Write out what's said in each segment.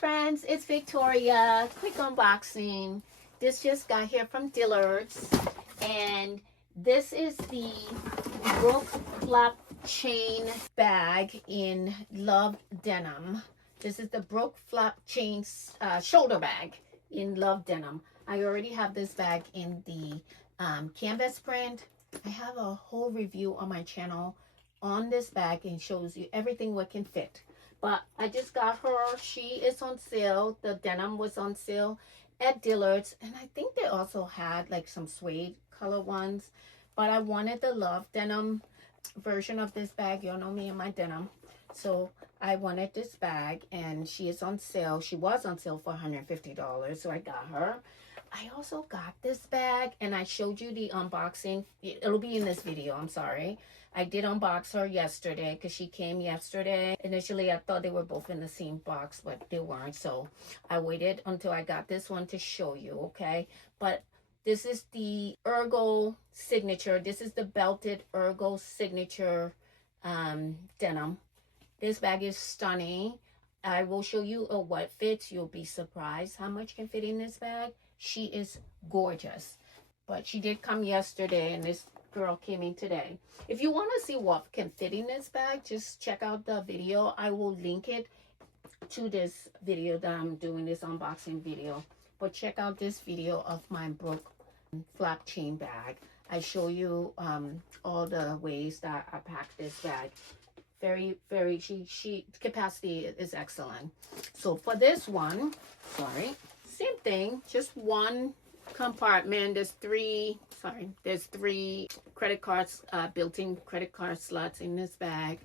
friends, it's Victoria. Quick unboxing. This just got here from Dillards, and this is the Brook flap chain bag in Love Denim. This is the Brook flap chain shoulder bag in Love Denim. I already have this bag in the canvas print. I have a whole review on my channel on this bag and shows you everything what can fit. But I just got her. She is on sale. The denim was on sale at Dillard's, and I think they also had like some suede color ones, but I wanted the Love Denim version of this bag. Y'all know me and my denim, so I wanted this bag, and she is on sale. She was on sale for $150, so I got her. I also got this bag, and I showed you the unboxing. It'll be in this video. I'm sorry. I did unbox her yesterday because she came yesterday. Initially, I thought they were both in the same box, but they weren't. So I waited until I got this one to show you, okay? But this is the Ergo signature. This is the Belted Ergo signature denim. This bag is stunning. I will show you what fits. You'll be surprised how much can fit in this bag. She is gorgeous. But she did come yesterday, and this girl came in today. If you want to see what can fit in this bag, just check out the video. I will link it to this video that I'm doing, this unboxing video. But check out this video of my Brook flap chain bag. I show you all the ways that I pack this bag. Very she capacity is excellent. So for this one, sorry, same thing, just one compartment. There's three credit cards, built-in credit card slots in this bag.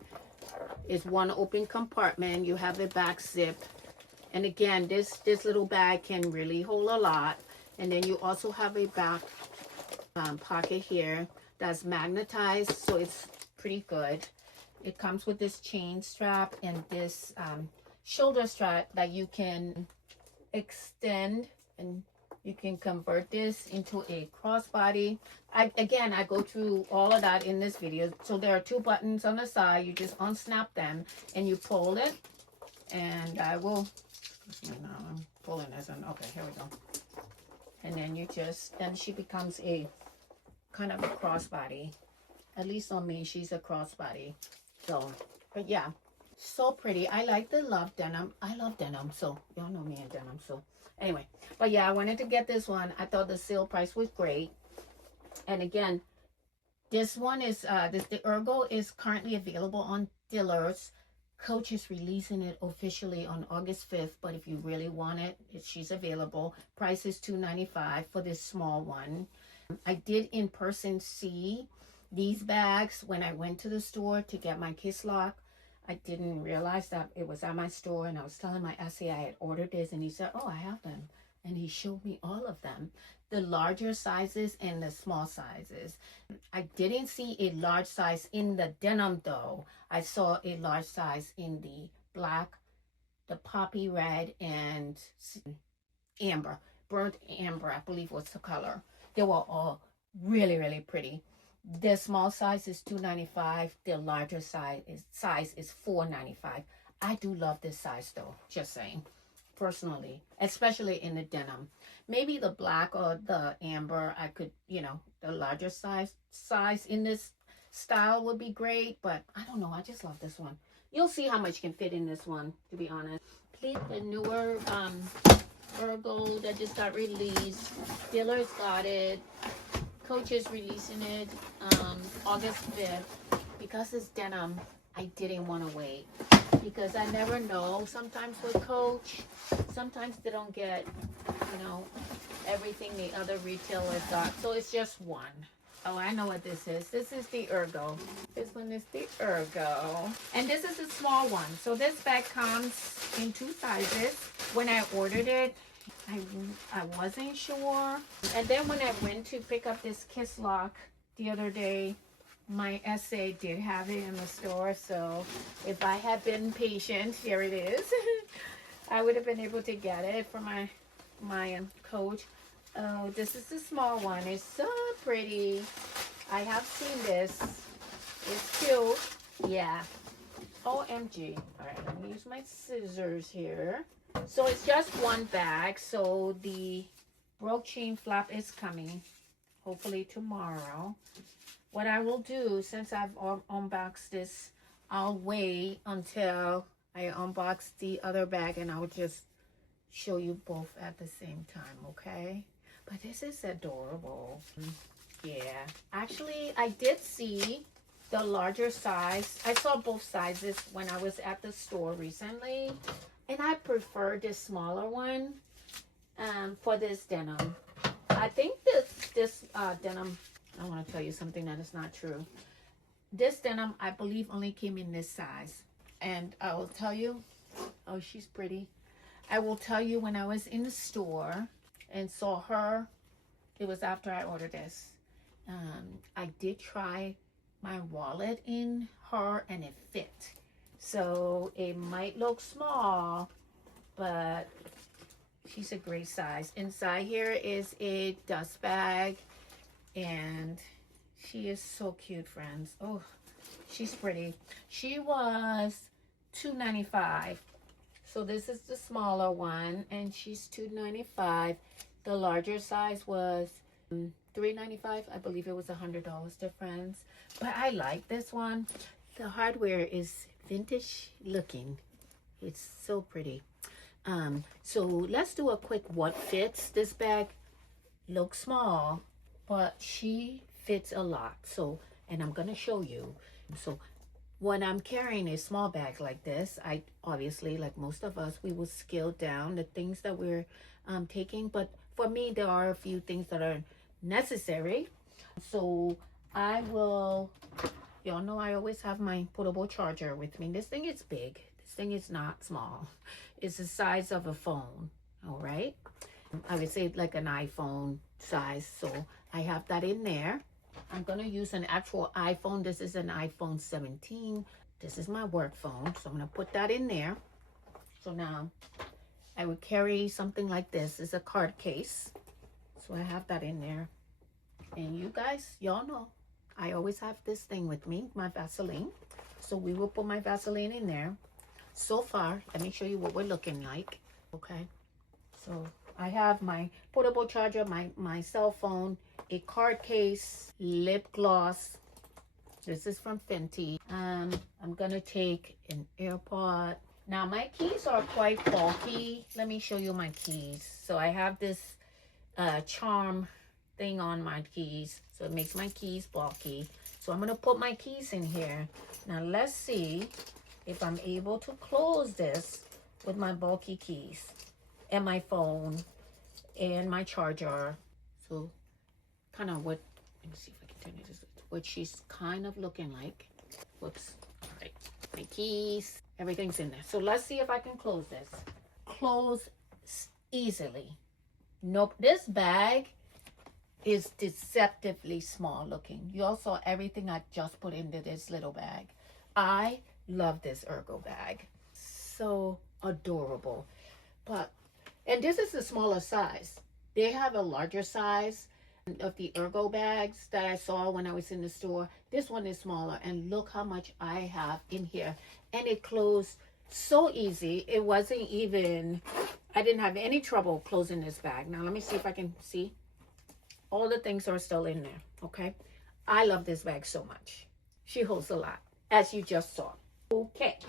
It's one open compartment. You have the back zip, and again, this little bag can really hold a lot. And then you also have a back pocket here that's magnetized, so it's pretty good. It comes with this chain strap and this shoulder strap that you can extend, and you can convert this into a crossbody. I go through all of that in this video. So there are two buttons on the side. You just unsnap them and you pull it. And I will, I'm pulling this in. Okay, here we go. And then then she becomes a kind of a crossbody. At least on me, she's a crossbody. So, but yeah, so pretty. I like the Love Denim. I love denim, so y'all know me in denim. So anyway, but yeah, I wanted to get this one. I thought the sale price was great. And again, this one is the Ergo is currently available on Dillards. Coach is releasing it officially on August 5th, but if you really want it, she's available. Price is $2.95 for this small one. I did in person see these bags when I went to the store to get my kiss lock. I didn't realize that it was at my store, and I was telling my SA I had ordered this, and he said, oh, I have them. And he showed me all of them, the larger sizes and the small sizes. I didn't see a large size in the denim though. I saw a large size in the black, the poppy red, and amber, burnt amber, I believe was the color. They were all really, really pretty. The small size is $2.95. The larger size is $4.95. I do love this size though, just saying, personally, especially in the denim. Maybe the black or the amber, I could, the larger size in this style would be great, but I don't know. I just love this one. You'll see how much can fit in this one, to be honest. The newer Ergo that just got released. Dillard's got it. Coach is releasing it August 5th. Because it's denim, I didn't want to wait, because I never know. Sometimes with Coach, sometimes they don't get, everything the other retailers got. So it's just one. Oh, I know what this is. This is the Ergo. This one is the Ergo. And this is a small one. So this bag comes in two sizes. When I ordered it, I wasn't sure. And then when I went to pick up this kiss lock the other day, my SA did have it in the store. So if I had been patient, here it is. I would have been able to get it for my Coach. Oh, this is the small one. It's so pretty. I have seen this. It's cute. Yeah. OMG. All right, let me use my scissors here. So it's just one bag. So the Brook chain flap is coming, hopefully tomorrow. What I will do, since I've unboxed this, I'll wait until I unbox the other bag and I'll just show you both at the same time, okay? But this is adorable. Yeah, actually I did see the larger size. I saw both sizes when I was at the store recently, and I prefer this smaller one for this denim. I think this denim, I want to tell you something that is not true. This denim, I believe, only came in this size. And I will tell you, oh, she's pretty. I will tell you, when I was in the store and saw her, it was after I ordered this. I did try my wallet in her and it fit. So it might look small, but she's a great size. Inside here is a dust bag, and she is so cute, friends. Oh, she's pretty. She was $2.95. So this is the smaller one, and she's $2.95. The larger size was $3.95. I believe it was $100 difference. But I like this one. The hardware is vintage looking. It's so pretty. So let's do a quick what fits. This bag looks small, but she fits a lot. So, and I'm gonna show you. So when I'm carrying a small bag like this, I obviously, like most of us, we will scale down the things that we're taking. But for me, there are a few things that are necessary. So I will, y'all know I always have my portable charger with me. This thing is big. This thing is not small. It's the size of a phone, all right? I would say like an iPhone size. So I have that in there. I'm going to use an actual iPhone. This is an iPhone 17. This is my work phone. So I'm going to put that in there. So now I would carry something like this. It's a card case. So I have that in there. And you guys, y'all know, I always have this thing with me, my Vaseline. So we will put my Vaseline in there. So far, let me show you what we're looking like. Okay. So I have my portable charger, my cell phone, a card case, lip gloss. This is from Fenty. I'm gonna take an AirPod. Now my keys are quite bulky. Let me show you my keys. So I have this charm thing on my keys, so it makes my keys bulky. So I'm gonna put my keys in here. Now let's see if I'm able to close this with my bulky keys and my phone and my charger. So kind of what, let me see if I can turn this, what she's kind of looking like. Whoops. All right, my keys, everything's in there. So let's see if I can close this. Close easily. Nope, this bag is deceptively small looking. You all saw everything I just put into this little bag. I love this Ergo bag. So adorable. But, and this is the smaller size. They have a larger size of the Ergo bags that I saw when I was in the store. This one is smaller, and look how much I have in here. And it closed so easy. It wasn't even, I didn't have any trouble closing this bag. Now let me see if I can see. All the things are still in there, okay? I love this bag so much. She holds a lot, as you just saw. Okay,